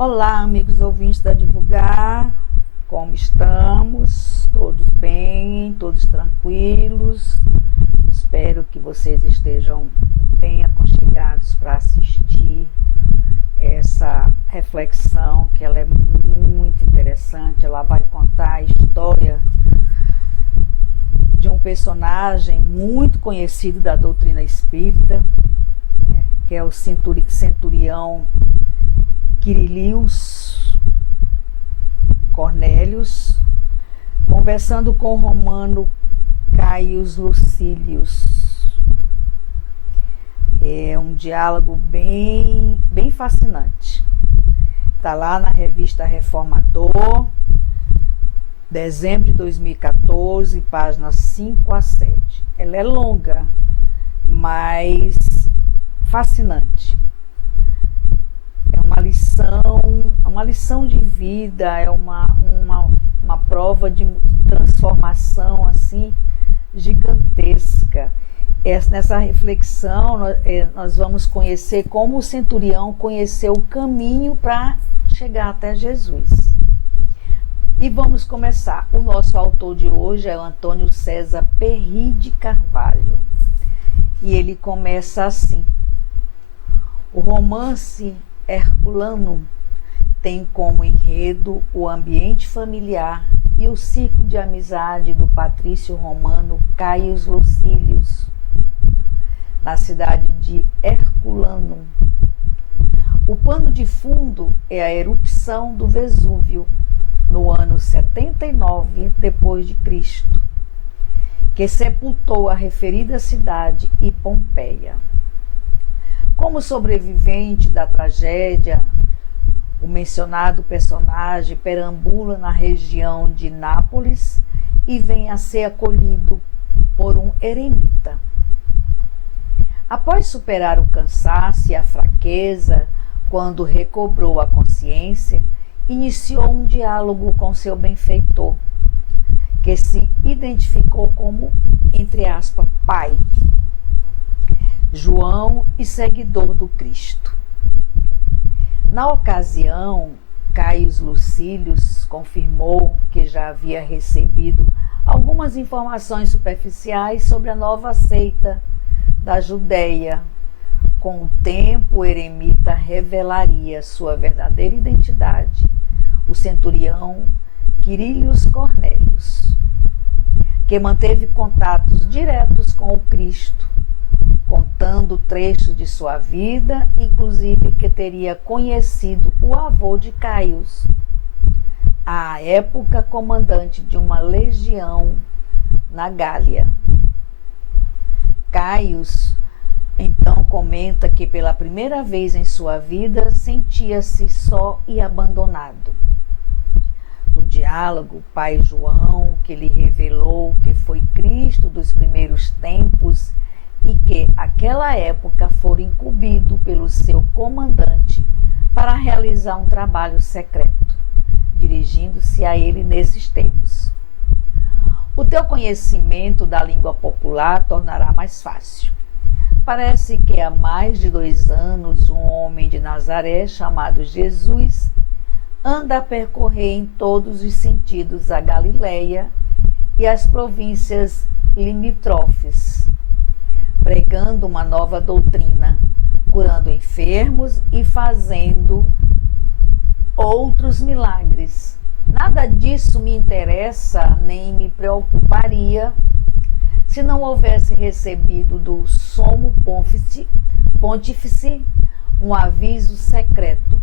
Olá, amigos ouvintes da Divulgar, como estamos? Todos bem, todos tranquilos? Espero que vocês estejam bem aconchegados para assistir essa reflexão, que ela é muito interessante. Ela vai contar a história de um personagem muito conhecido da doutrina espírita, que é o centurião Quirilius Cornélius, conversando com o romano Caius Lucilius. É um diálogo bem fascinante. Está lá na revista Reformador, dezembro de 2014, páginas 5 a 7. Ela é longa, mas fascinante. É uma lição de vida, é uma prova de transformação assim gigantesca. Nessa reflexão nós vamos conhecer como o centurião conheceu o caminho para chegar até Jesus. E vamos começar. O nosso autor de hoje é o Antônio César Perry de Carvalho. E ele começa assim: o romance herculano tem como enredo o ambiente familiar e o ciclo de amizade do patrício romano Caius Lucilius, na cidade de Herculano. O pano de fundo é a erupção do Vesúvio, no ano 79 depois de Cristo, que sepultou a referida cidade e Pompeia. Como sobrevivente da tragédia, o mencionado personagem perambula na região de Nápoles e vem a ser acolhido por um eremita. Após superar o cansaço e a fraqueza, quando recobrou a consciência, iniciou um diálogo com seu benfeitor, que se identificou como, entre aspas, pai, João e seguidor do Cristo. Na ocasião, Caius Lucilius confirmou que já havia recebido algumas informações superficiais sobre a nova seita da Judéia. Com o tempo, o eremita revelaria sua verdadeira identidade, o centurião Quirilius Cornélius, que manteve contatos diretos com o Cristo, contando trechos de sua vida, inclusive que teria conhecido o avô de Caius, à época comandante de uma legião na Gália. Caius então comenta que pela primeira vez em sua vida sentia-se só e abandonado. No diálogo, o pai João, que lhe revelou que foi Cristo dos primeiros tempos e que, àquela época, fora incumbido pelo seu comandante para realizar um trabalho secreto, dirigindo-se a ele nesses termos: o teu conhecimento da língua popular tornará mais fácil. Parece que há mais de 2 anos um homem de Nazaré, chamado Jesus, anda a percorrer em todos os sentidos a Galileia e as províncias limítrofes, pregando uma nova doutrina, curando enfermos e fazendo outros milagres. Nada disso me interessa nem me preocuparia se não houvesse recebido do Sumo Pontífice um aviso secreto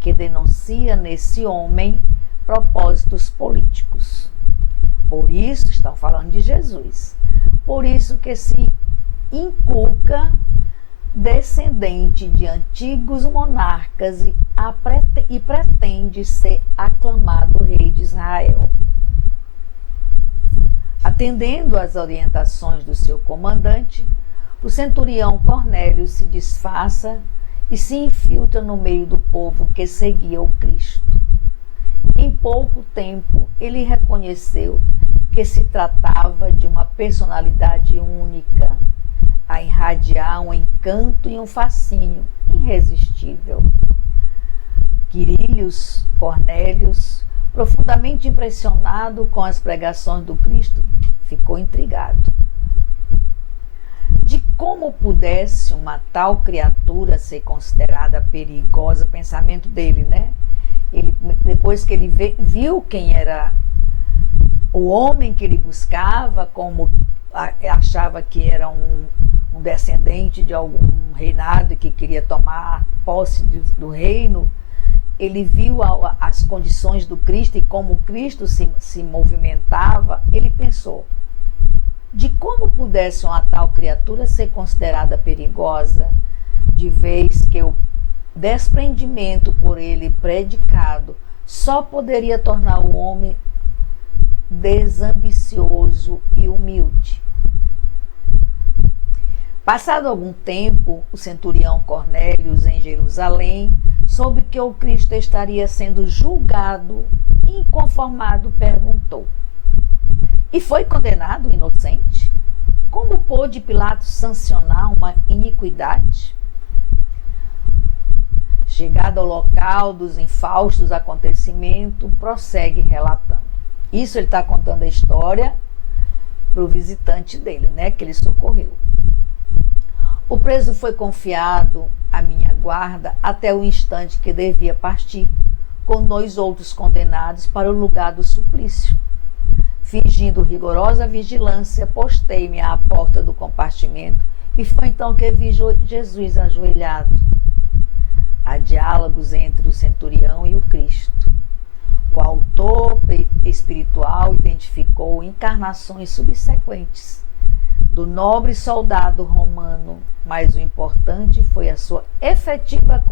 que denuncia nesse homem propósitos políticos. Por isso, estão falando de Jesus, por isso que se inculca descendente de antigos monarcas e pretende ser aclamado rei de Israel. Atendendo às orientações do seu comandante, o centurião Cornélio se disfarça e se infiltra no meio do povo que seguia o Cristo. Em pouco tempo, ele reconheceu que se tratava de uma personalidade única, a irradiar um encanto e um fascínio irresistível. Quirilius Cornélios, profundamente impressionado com as pregações do Cristo, ficou intrigado de como pudesse uma tal criatura ser considerada perigosa. Pensamento dele, né? Ele, depois que ele viu quem era o homem que ele buscava, como achava que era um descendente de algum reinado que queria tomar posse do reino, ele viu as condições do Cristo e como Cristo se movimentava. Ele pensou de como pudesse uma tal criatura ser considerada perigosa, de vez que o desprendimento por ele predicado só poderia tornar o homem desambicioso e humilde. Passado algum tempo, o centurião Cornélios, em Jerusalém, soube que o Cristo estaria sendo julgado e, inconformado, perguntou: e foi condenado inocente? Como pôde Pilatos sancionar uma iniquidade? Chegado ao local dos infaustos acontecimentos, prossegue relatando. Isso ele está contando a história para o visitante dele, né, que ele socorreu. O preso foi confiado à minha guarda até o instante que devia partir, com 2 outros condenados para o lugar do suplício. Fingindo rigorosa vigilância, postei-me à porta do compartimento e foi então que vi Jesus ajoelhado. Há diálogos entre o centurião e o Cristo. O autor espiritual identificou encarnações subsequentes do nobre soldado romano, mas o importante foi a sua efetiva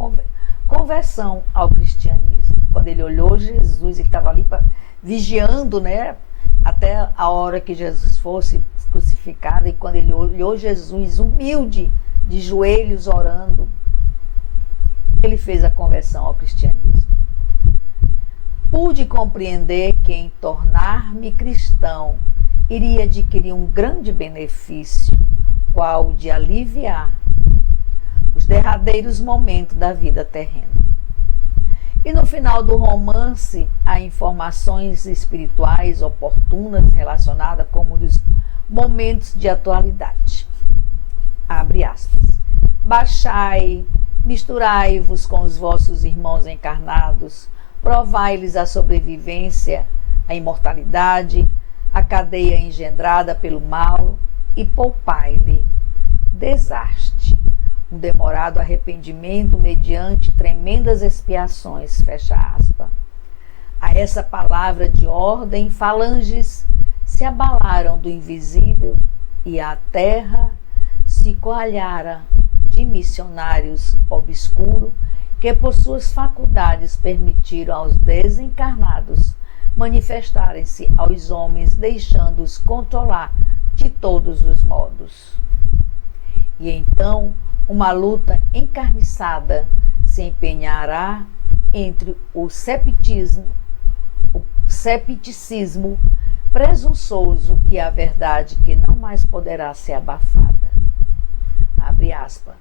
conversão ao cristianismo. Quando ele olhou Jesus, ele estava ali vigiando, né, até a hora que Jesus fosse crucificado, e quando ele olhou Jesus humilde, de joelhos orando, ele fez a conversão ao cristianismo. Pude compreender que em tornar-me cristão iria adquirir um grande benefício, qual o de aliviar os derradeiros momentos da vida terrena. E no final do romance, há informações espirituais oportunas relacionadas como dos momentos de atualidade. Abre aspas. Baixai, misturai-vos com os vossos irmãos encarnados, provai-lhes a sobrevivência, a imortalidade, a cadeia engendrada pelo mal, e poupai-lhe desastre, um demorado arrependimento mediante tremendas expiações, fecha aspas. A essa palavra de ordem, falanges se abalaram do invisível e a terra se coalhara de missionários obscuros que por suas faculdades permitiram aos desencarnados manifestarem-se aos homens, deixando-os controlar de todos os modos. E então uma luta encarniçada se empenhará entre o cepticismo presunçoso e a verdade que não mais poderá ser abafada. Abre aspas.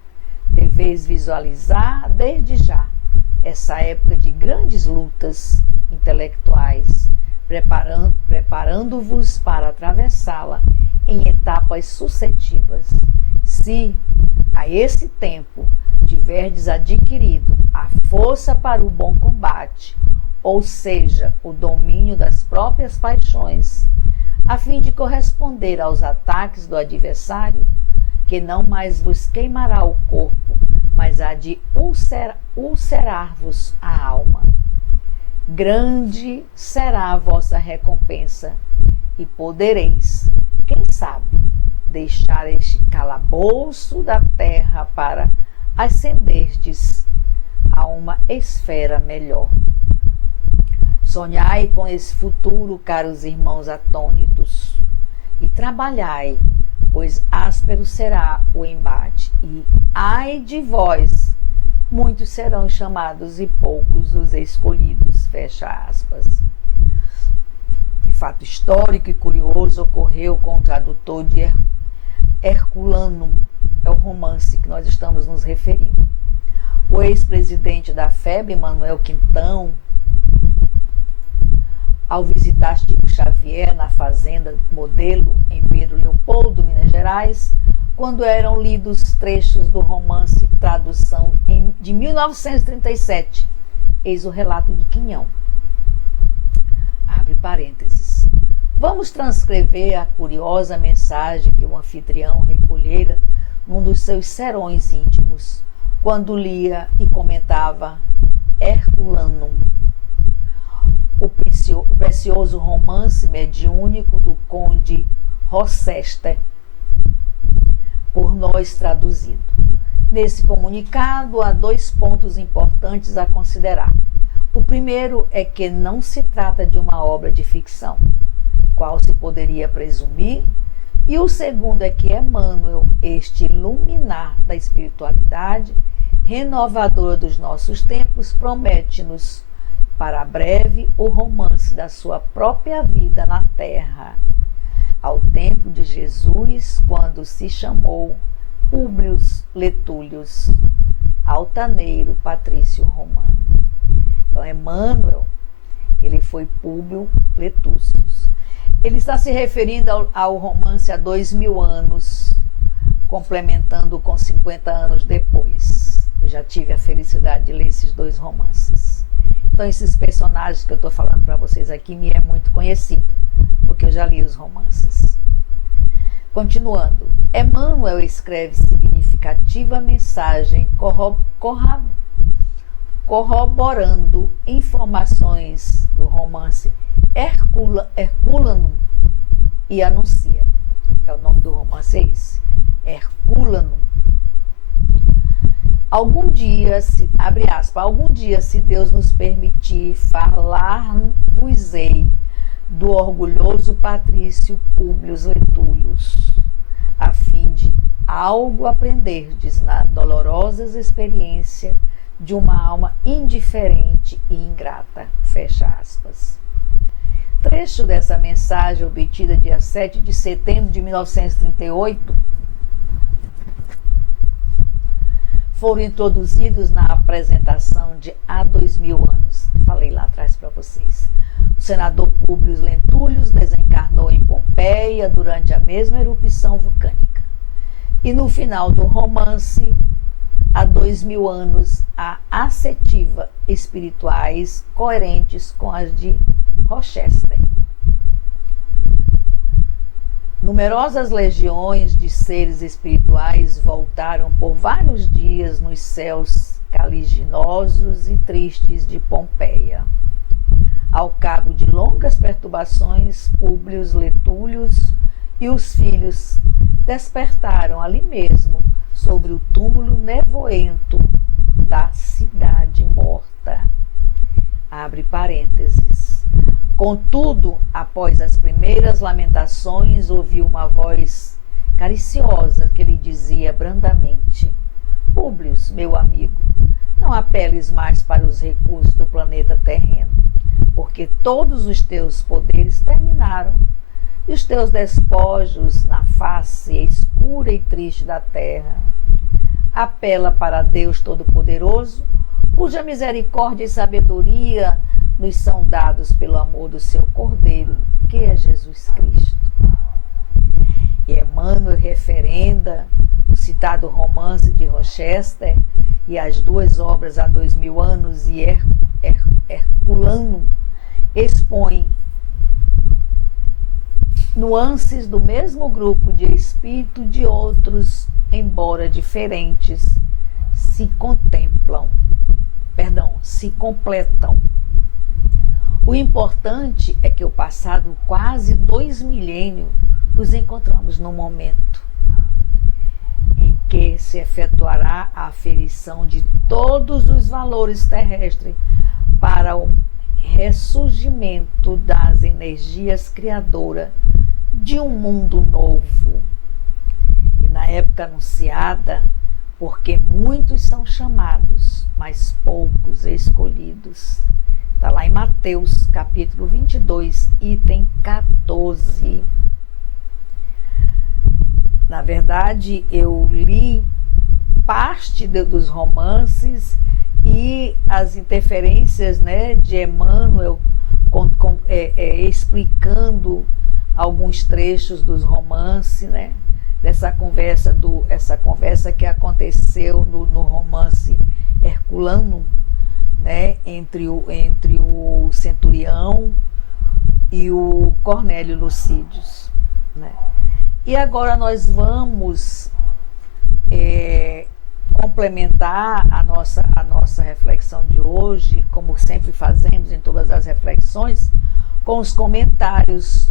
Deveis visualizar desde já essa época de grandes lutas intelectuais, preparando-vos para atravessá-la em etapas sucessivas. Se a esse tempo tiverdes adquirido a força para o bom combate, ou seja, o domínio das próprias paixões, a fim de corresponder aos ataques do adversário, que não mais vos queimará o corpo, mas há de ulcerar-vos a alma. Grande será a vossa recompensa, e podereis, quem sabe, deixar este calabouço da terra para ascenderdes a uma esfera melhor. Sonhai com esse futuro, caros irmãos atônitos, e trabalhai, pois áspero será o embate, e ai de vós, muitos serão chamados e poucos os escolhidos, fecha aspas. Fato histórico e curioso ocorreu com o tradutor de Herculanum, é o romance que nós estamos nos referindo. O ex-presidente da FEB, Manuel Quintão, ao visitar Chico Xavier na fazenda Modelo, em Pedro Leopoldo, Minas Gerais, quando eram lidos trechos do romance Tradução de 1937, eis o relato de Quinhão. Abre parênteses. Vamos transcrever a curiosa mensagem que o anfitrião recolhera num dos seus serões íntimos, quando lia e comentava Herculanum, o precioso romance mediúnico do conde Rochester, por nós traduzido. Nesse comunicado, há 2 pontos importantes a considerar. O primeiro é que não se trata de uma obra de ficção, qual se poderia presumir, e o segundo é que Emmanuel, este luminar da espiritualidade, renovador dos nossos tempos, promete-nos, para breve, o romance da sua própria vida na terra, ao tempo de Jesus, quando se chamou Públio Letúlio, altaneiro patrício romano. Então, Emmanuel, ele foi Públio Letúlio. Ele está se referindo ao romance há 2000 anos, complementando com 50 anos depois. Eu já tive a felicidade de ler esses 2 romances. Então, esses personagens que eu estou falando para vocês aqui me é muito conhecido, porque eu já li os romances. Continuando, Emmanuel escreve significativa mensagem corroborando informações do romance Herculanum e anuncia. É o nome do romance, é esse. Herculanum. Algum dia, abre aspas, algum dia, se Deus nos permitir, falar-vos-ei do orgulhoso patrício Públio Letúlio, a fim de algo aprenderdes na dolorosa experiência de uma alma indiferente e ingrata. Fecha aspas. Trecho dessa mensagem, obtida dia 7 de setembro de 1938, foram introduzidos na apresentação de há 2000 anos. Falei lá atrás para vocês. O senador Públio Letúlio desencarnou em Pompeia durante a mesma erupção vulcânica. E no final do romance, há 2000 anos, há ascetiva espirituais coerentes com as de Rochester. Numerosas legiões de seres espirituais voltaram por vários dias nos céus caliginosos e tristes de Pompeia. Ao cabo de longas perturbações, Públio Letúlio e os filhos despertaram ali mesmo, sobre o túmulo nevoento da cidade morta. Abre parênteses. Contudo, após as primeiras lamentações, ouviu uma voz cariciosa que lhe dizia brandamente: Públio, meu amigo, não apeles mais para os recursos do planeta terreno, porque todos os teus poderes terminaram, e os teus despojos na face escura e triste da terra. Apela para Deus Todo-Poderoso, cuja misericórdia e sabedoria nos são dados pelo amor do seu Cordeiro, que é Jesus Cristo. E Emmanuel referenda o citado romance de Rochester e as 2 obras há 2000 anos e Herculanum, expõe nuances do mesmo grupo de espírito de outros, embora diferentes, se completam. O importante é que o passado quase 2 milênios nos encontramos no momento em que se efetuará a aferição de todos os valores terrestres para o ressurgimento das energias criadoras de um mundo novo. E na época anunciada, porque muitos são chamados, mas poucos escolhidos. Está lá em Mateus, capítulo 22, item 14. Na verdade, eu li parte dos romances e as interferências, né, de Emmanuel explicando alguns trechos dos romances, né, essa conversa que aconteceu no romance Herculano, né, entre o centurião e o Cornélio Lucídios, né? E agora nós vamos complementar a nossa reflexão de hoje, como sempre fazemos em todas as reflexões, com os comentários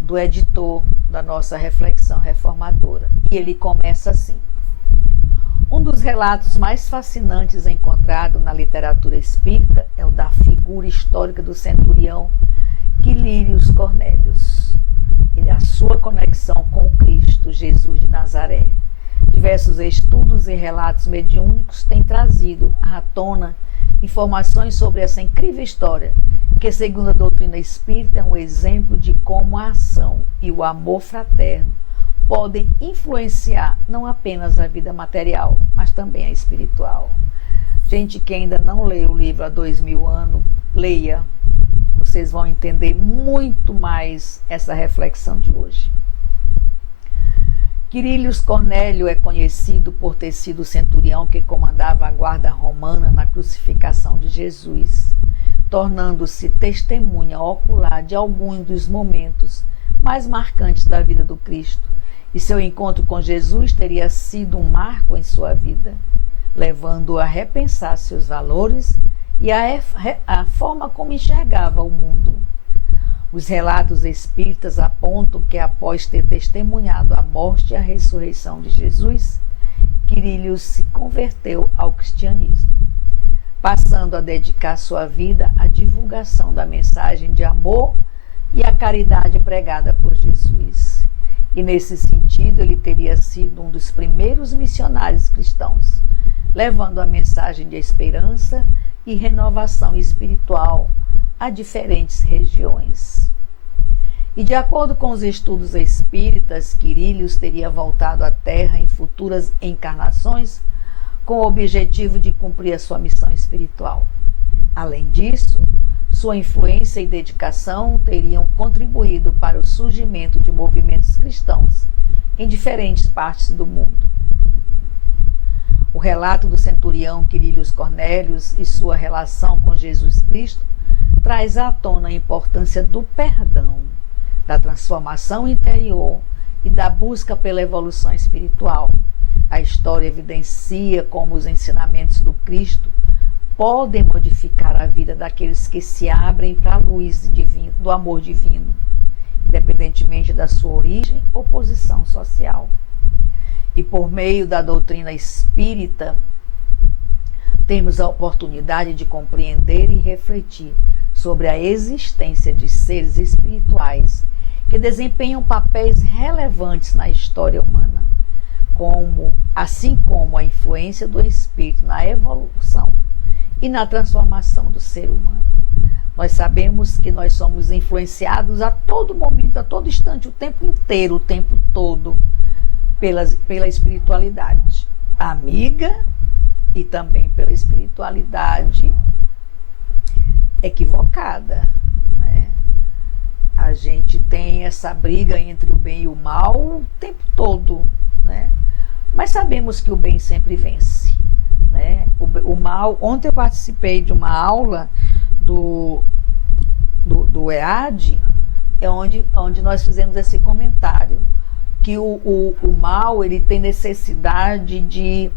do editor da nossa reflexão reformadora. E ele começa assim: um dos relatos mais fascinantes encontrado na literatura espírita é o da figura histórica do centurião Quirilius Cornélius e a sua conexão com o Cristo Jesus de Nazaré. Diversos estudos e relatos mediúnicos têm trazido à tona informações sobre essa incrível história, que, segundo a doutrina espírita, é um exemplo de como a ação e o amor fraterno podem influenciar não apenas a vida material, mas também a espiritual. Gente que ainda não leu o livro há 2000 anos, leia. Vocês vão entender muito mais essa reflexão de hoje. Quirilius Cornélio é conhecido por ter sido o centurião que comandava a guarda romana na crucificação de Jesus, tornando-se testemunha ocular de alguns dos momentos mais marcantes da vida do Cristo, e seu encontro com Jesus teria sido um marco em sua vida, levando-o a repensar seus valores e a forma como enxergava o mundo. Os relatos espíritas apontam que, após ter testemunhado a morte e a ressurreição de Jesus, Quirilius se converteu ao cristianismo, passando a dedicar sua vida à divulgação da mensagem de amor e à caridade pregada por Jesus. E, nesse sentido, ele teria sido um dos primeiros missionários cristãos, levando a mensagem de esperança e renovação espiritual a diferentes regiões. E, de acordo com os estudos espíritas, Quirilius teria voltado à Terra em futuras encarnações com o objetivo de cumprir a sua missão espiritual. Além disso, sua influência e dedicação teriam contribuído para o surgimento de movimentos cristãos em diferentes partes do mundo. O relato do centurião Quirilius Cornélius e sua relação com Jesus Cristo traz à tona a importância do perdão, da transformação interior e da busca pela evolução espiritual. A história evidencia como os ensinamentos do Cristo podem modificar a vida daqueles que se abrem para a luz do amor divino, independentemente da sua origem ou posição social. E por meio da doutrina espírita, temos a oportunidade de compreender e refletir sobre a existência de seres espirituais que desempenham papéis relevantes na história humana, assim como a influência do espírito na evolução e na transformação do ser humano. Nós sabemos que nós somos influenciados a todo momento, a todo instante, o tempo inteiro, o tempo todo, pela espiritualidade amiga e também pela espiritualidade equivocada, né? A gente tem essa briga entre o bem e o mal o tempo todo, né? Mas sabemos que o bem sempre vence, né? O mal. Ontem eu participei de uma aula do EAD, onde nós fizemos esse comentário, que o mal, ele tem necessidade de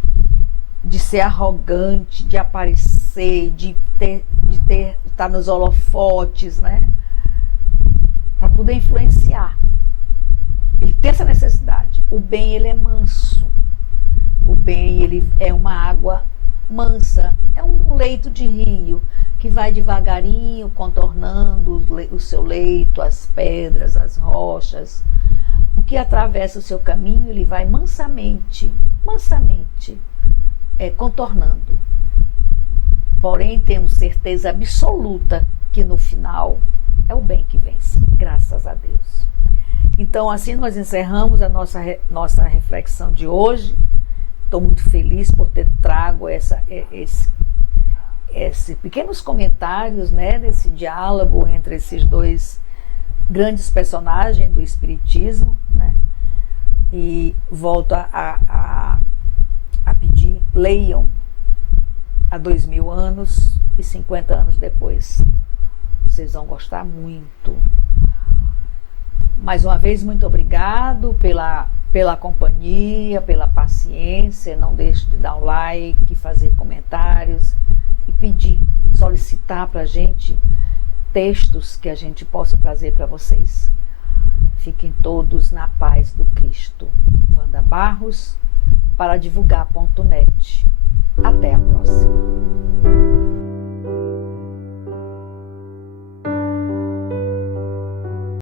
ser arrogante, de aparecer, de estar nos holofotes, né? Para poder influenciar. Ele tem essa necessidade. O bem, ele é manso. O bem, ele é uma água mansa, é um leito de rio que vai devagarinho contornando o seu leito, as pedras, as rochas. O que atravessa o seu caminho, ele vai mansamente contornando. Porém, temos certeza absoluta que no final é o bem que vence, graças a Deus. Então, assim nós encerramos a nossa reflexão de hoje, Estou muito feliz por ter trago esses pequenos comentários, né, desse diálogo entre esses dois grandes personagens do Espiritismo, né? E volto a pedir, leiam há 2000 anos e 50 anos depois. Vocês vão gostar muito. Mais uma vez, muito obrigado pela companhia, pela paciência. Não deixe de dar um like, fazer comentários e pedir, solicitar para a gente textos que a gente possa trazer para vocês. Fiquem todos na paz do Cristo. Wanda Barros, para divulgar.net. Até a próxima.